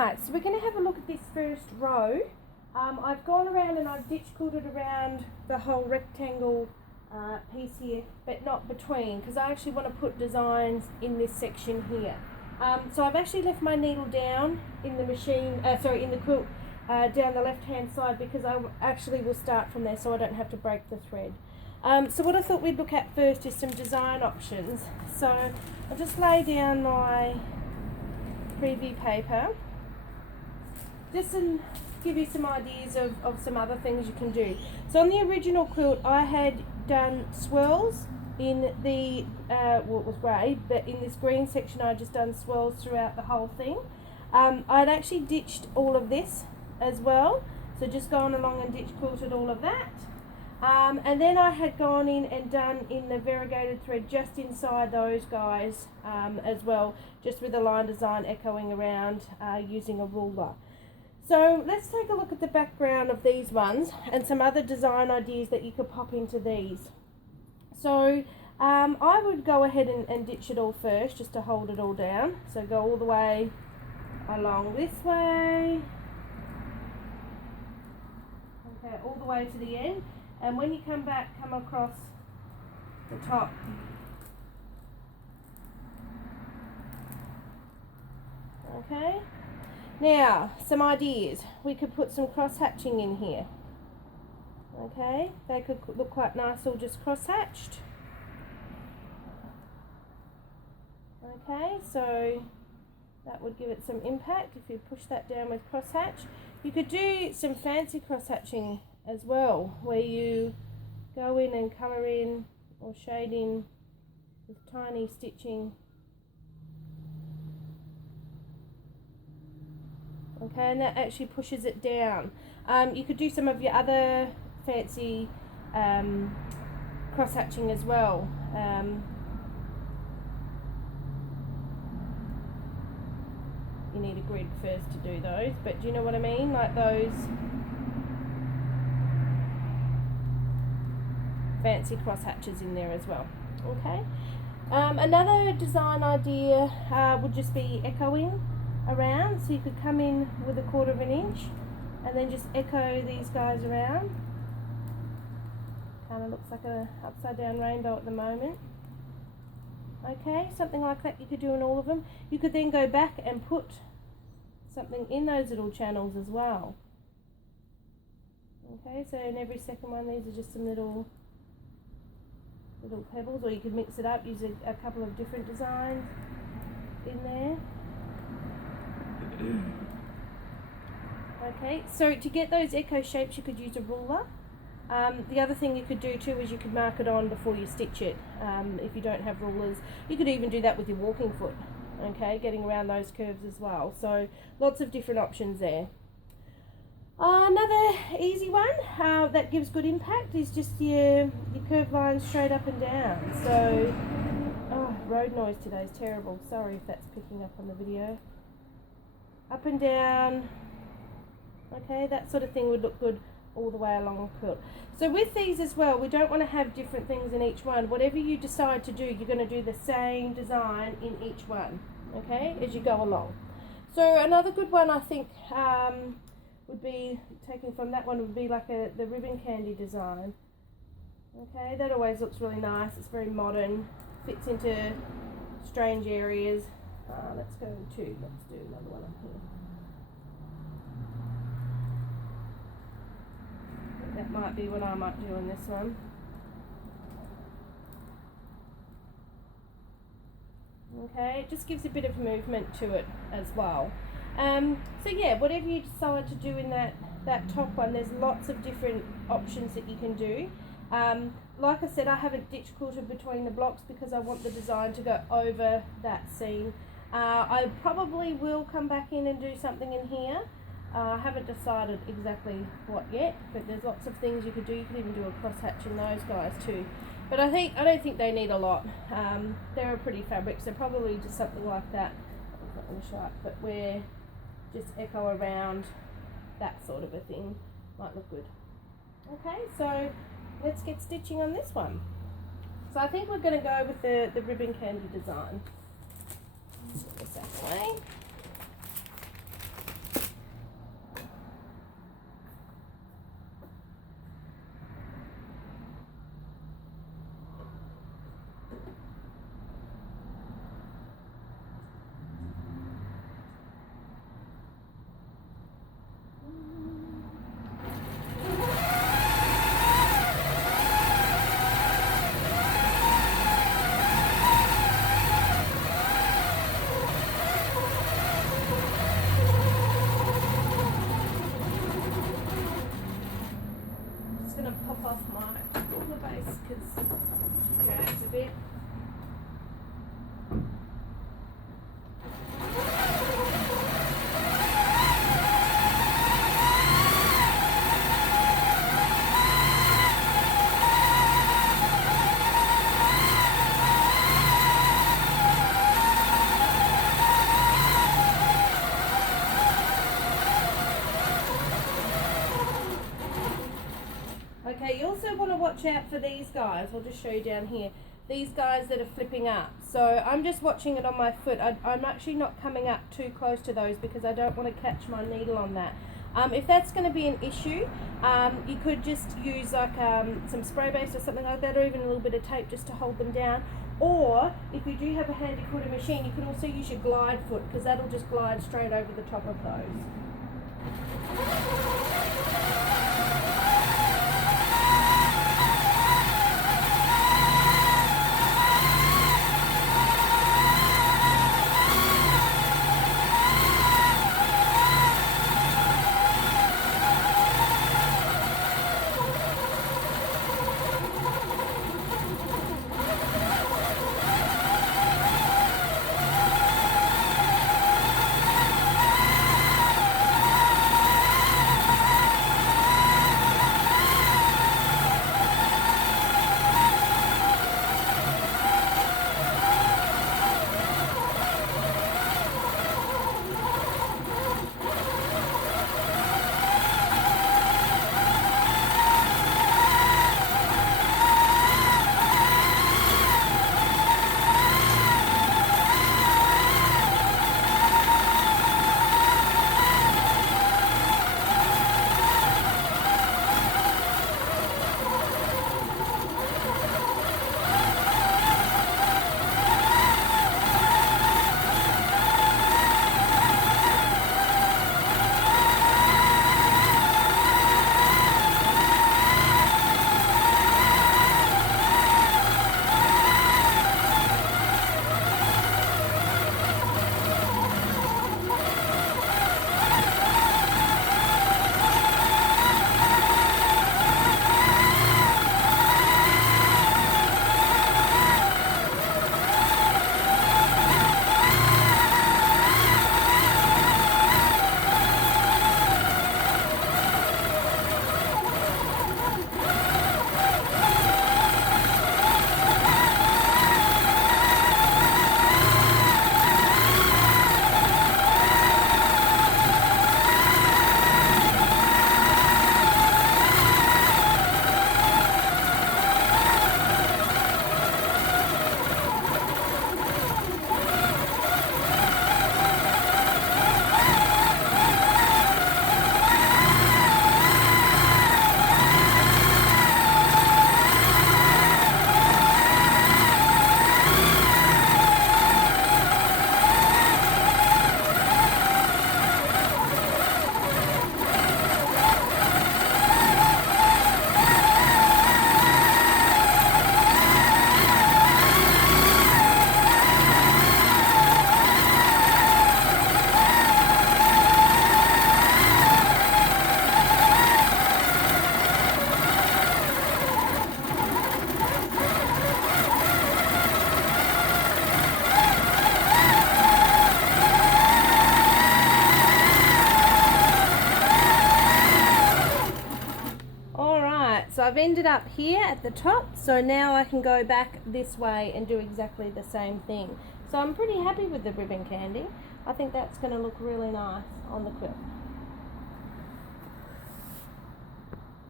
Right, so we're going to have a look at this first row. I've gone around and I've ditch quilted around the whole rectangle piece here, but not between, because I actually want to put designs in this section here. So I've actually left my needle down in the machine, in the quilt, down the left hand side, because I actually will start from there so I don't have to break the thread. So what I thought we'd look at first is some design options. So I'll just lay down my preview paper, just to give you some ideas of some other things you can do. So on the original quilt I had done swirls in the, well, it was grey, but in this green section I just done swirls throughout the whole thing. I'd actually ditched all of this as well, so just gone along and ditch quilted all of that. And then I had gone in and done in the variegated thread just inside those guys as well, just with a line design echoing around using a ruler. So let's take a look at the background of these ones and some other design ideas that you could pop into these. So I would go ahead and ditch it all first, just to hold it all down. So go all the way along this way, okay, all the way to the end. And when you come back, come across the top. Okay. Now, some ideas. We could put some cross-hatching in here. Okay, they could look quite nice all just cross-hatched. Okay, so that would give it some impact if you push that down with cross-hatch. You could do some fancy cross-hatching as well, where you go in and colour in or shade in with tiny stitching. Okay, and that actually pushes it down. You could do some of your other fancy cross-hatching as well. You need a grid first to do those, but do you know what I mean? Like those fancy cross-hatches in there as well. Okay. Another design idea would just be echoing around, so you could come in with 1/4 inch and then just echo these guys around. Kind of looks like a upside down rainbow at the moment. Okay, something like that you could do in all of them. You could then go back and put something in those little channels as well. Okay, so in every second one these are just some little pebbles, or you could mix it up, use a couple of different designs in there. Okay, so to get those echo shapes you could use a ruler. The other thing you could do too is you could mark it on before you stitch it. If you don't have rulers, you could even do that with your walking foot, okay, getting around those curves as well. So lots of different options there. Another easy one that gives good impact is just your curved lines straight up and down. So, road noise today is terrible. Sorry if that's picking up on the video. Up and down. Okay, that sort of thing would look good all the way along the quilt. So with these as well, we don't want to have different things in each one. Whatever you decide to do, you're going to do the same design in each one, okay, as you go along. So another good one I think would be, taken from that one, would be like the ribbon candy design. Okay, that always looks really nice. It's very modern, fits into strange areas. Let's do another one up here. That might be what I might do on this one. Okay, it just gives a bit of movement to it as well. So yeah, whatever you decide to do in that top one, there's lots of different options that you can do. Like I said, I haven't ditch quilted between the blocks because I want the design to go over that seam. I probably will come back in and do something in here. I haven't decided exactly what yet, but there's lots of things you could do. You could even do a cross hatch in those guys too. But I don't think they need a lot. They're a pretty fabric, so probably just something like that. It's not really sharp, but where just echo around, that sort of a thing might look good. Okay, so let's get stitching on this one. So I think we're going to go with the ribbon candy design. Put this out of the way. watch out for these guys. I'll just show you down here. These guys that are flipping up. So I'm just watching it on my foot. I'm actually not coming up too close to those because I don't want to catch my needle on that. If that's going to be an issue, you could just use like some spray base or something like that, or even a little bit of tape just to hold them down. Or if you do have a handy quilting machine, you can also use your glide foot, because that'll just glide straight over the top of those. So I've ended up here at the top, so now I can go back this way and do exactly the same thing. So I'm pretty happy with the ribbon candy. I think that's going to look really nice on the quilt.